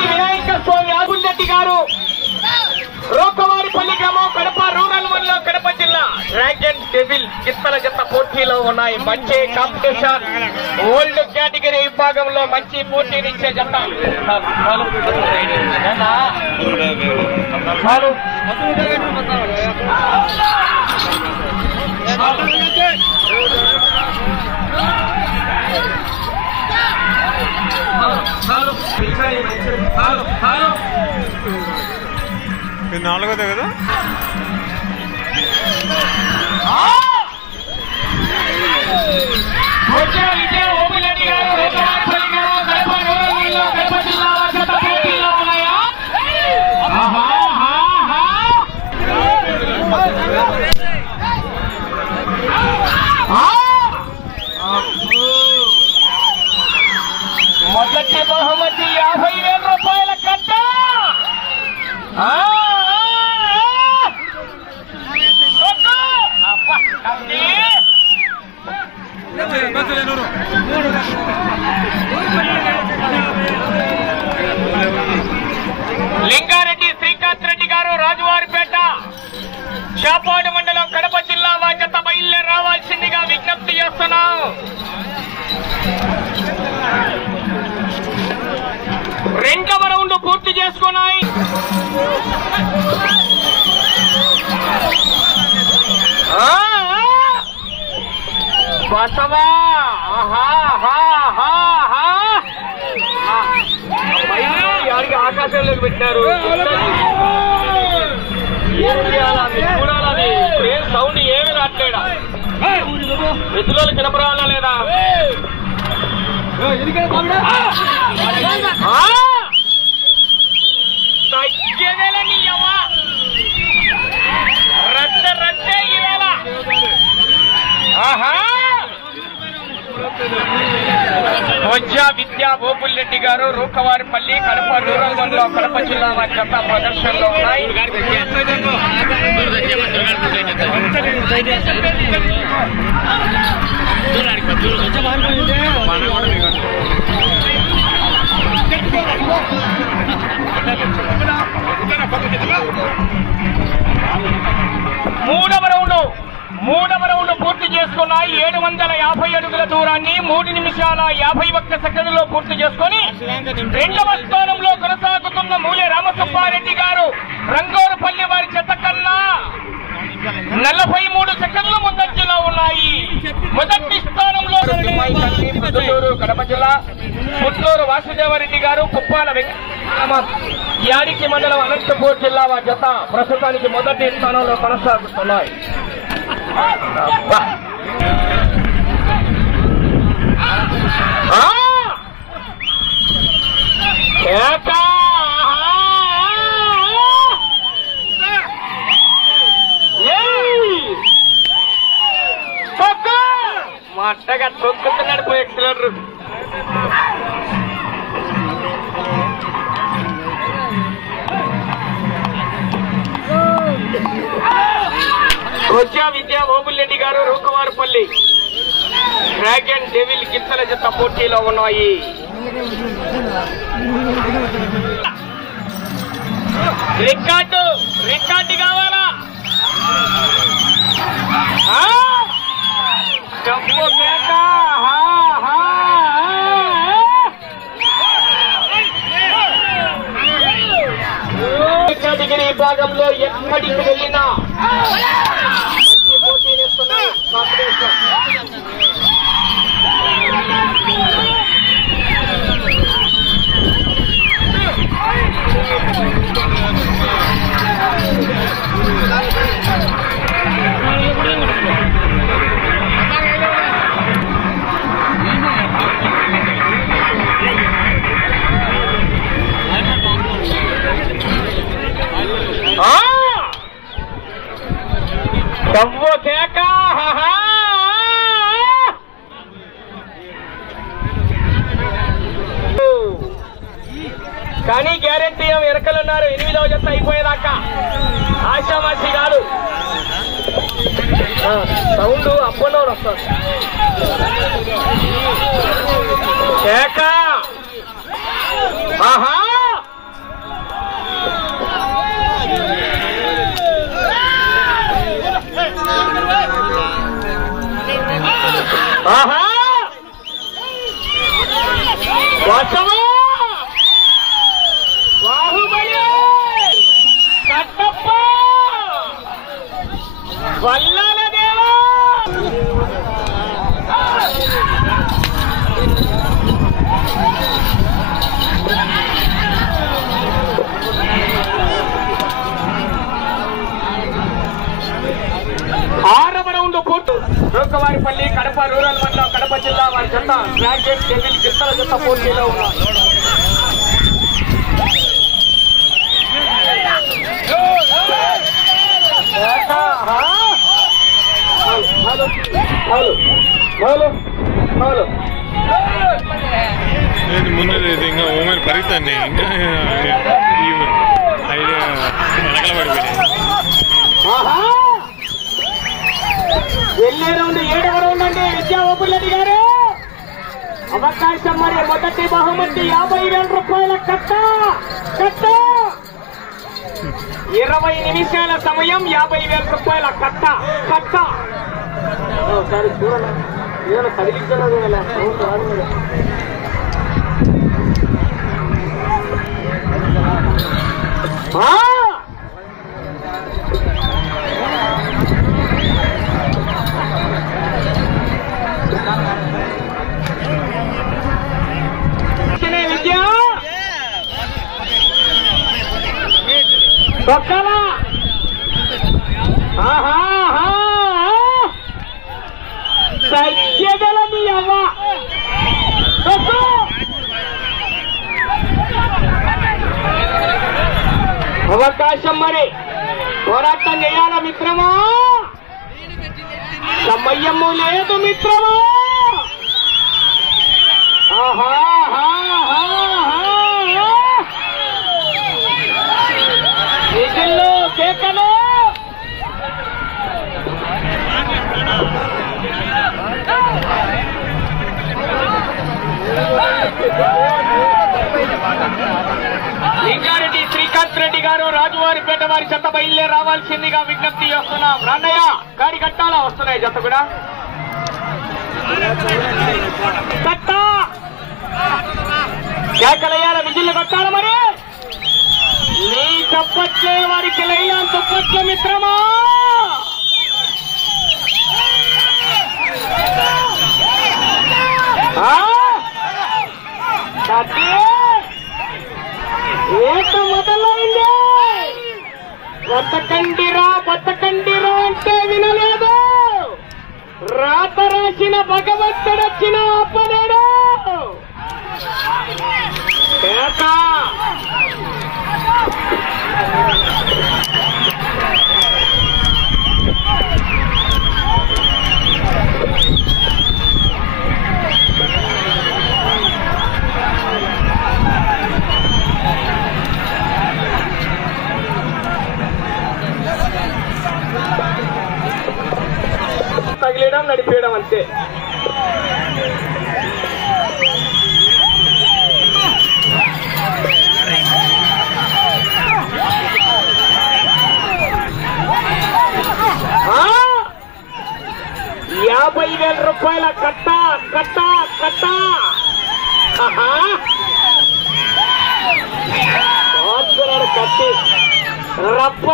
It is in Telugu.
వినాయక స్వామి ఆగుండెట్టి గారు రోకవారిపల్లి గ్రామం కడప రూరల్ మండలం కడప జిల్లా డ్రాగన్ డెవిల్ గిత్తల జత పోటీలో ఉన్నాయి. మంచి కాంపిటీషన్ ఓల్డ్ కేటగిరీ విభాగంలో మంచి పోటీనిచ్చే జత. నాలుగోదే కదా మొదటి బహుమతి 50,000 రూపాయల కట్ట. లింగారెడ్డి శ్రీకాంత్ రెడ్డి గారు రాజువారిపేట చాపాడు మండలం కడప జిల్లా వాజత బయలుదేరి రావాల్సిందిగా విజ్ఞప్తి చేస్తున్నాం. రెండవ రౌండ్ పూర్తి చేసుకున్నాయి. బసవా ఆకాశంలోకి పెట్టారు. చూడాలని సౌండ్ ఏమి రాట్లేడా? ఎద్దులోకి చిన్నపురాలా లేదా? రచ్చే ఇవేళ. వజ్జా విద్యా గోపుల్రెడ్డి గారు రూకవారిపల్లి కడప రూరల్ మండలం కడప జిల్లా జత ప్రదర్శనలో ఉన్నాయి. మూడవ రౌండ్ పూర్తి చేసుకున్నాయి. 750 అడుగుల దూరాన్ని 3 నిమిషాల 51 సెకండ్లో పూర్తి చేసుకుని రెండవ స్థానంలో కొనసాగుతున్న మూలె రామసుబ్బారెడ్డి గారు రంగోరుపల్లి వారి జత కన్నా 43 సెకండ్ల ముందంజలో ఉన్నాయి. మొదటి స్థానంలో కడప జిల్లా పుత్తూరు వాసుదేవరెడ్డి గారు కుప్పాల యాడికి మండలం అనంతపూర్ జిల్లా వారి జత ప్రస్తుతానికి మొదటి స్థానంలో కొనసాగుతున్నాయి. మట్టగా తొక్కుతున్నాడు పోయి ఎక్సలెంటర్. వజ్జా విద్యా ఓబుల్రెడ్డి గారు రూకవారిపల్లి డ్రాగన్ డెవిల్ గిత్తల జత పోటీలో ఉన్నాయి. రికార్డు కావాలా? కేటగిరీ విభాగంలో ఎక్కడికి వెళ్ళినా మంచి పోటీనిస్తున్నాయి. కానీ గ్యారెంటీ వెనకలున్నారు. 8వ జత అయిపోయేదాకా ఆశామాషి కాదు. సౌండ్ అప్పలో వస్తుంది. ఆహా ఆహా వాస్తవా బాహుబలి కట్టప్ప వల్లాల దేవా ఆరవ రౌండ్ పూర్తి. రోకవారిపల్లి కడప రూరల్ మండలం కడప జిల్లా వారి జత గ్రాడ్యుయేట్ డెవిల్ గిత్తల జత పోటీలో ఉన్నారు. ముందు ఇంకా ఓమెన్ పరిగెత్తాన్ని ఇంకా ఐడియా వెనకల పడిపోయినాయి. వెళ్ళే రౌండ్ 7వ రౌండ్ అండి. విద్యా ఓపులరెడ్డి గారు అవకాశం. మరి మొదటి బహుమతి 50,000 రూపాయల కట్ట. 20 నిమిషాల సమయం 50,000 రూపాయల కట్ట. ఒకసారి చూడాలి. ఏమైనా కదిలిస్తున్నది విద్య తొక్కలా. సత్యగలని అవ్వ అవకాశం. మరి పోరాటం చేయాలా మిత్రమా? సమయము లేదు మిత్రమా. విజిల్లు కేకలు. లింగారెడ్డి శ్రీకాంత్ రెడ్డి గారు రాజువారిపేట వారి జత బయలుదేరి రావాల్సిందిగా విజ్ఞప్తి చేస్తున్నాం. రాన్నయ్య గాడి కట్టాలా? వస్తున్నాయి జత కూడా కట్ట. కేకలయ్యాల విజిల్లు కట్టాలి. మరి నీ తప్పట్లే వారికి లయ్యా తప్పట్లే మిత్రమా. ఏట మొదలైంది. బతకండిరా అంటే వినలేదు. రాత రాసిన భగవంతుడొచ్చిన అప్పనేడు. తగిలేయడం నడిపేయడం అంతే. ₹50,000 కట్ట. కట్టి రప్ప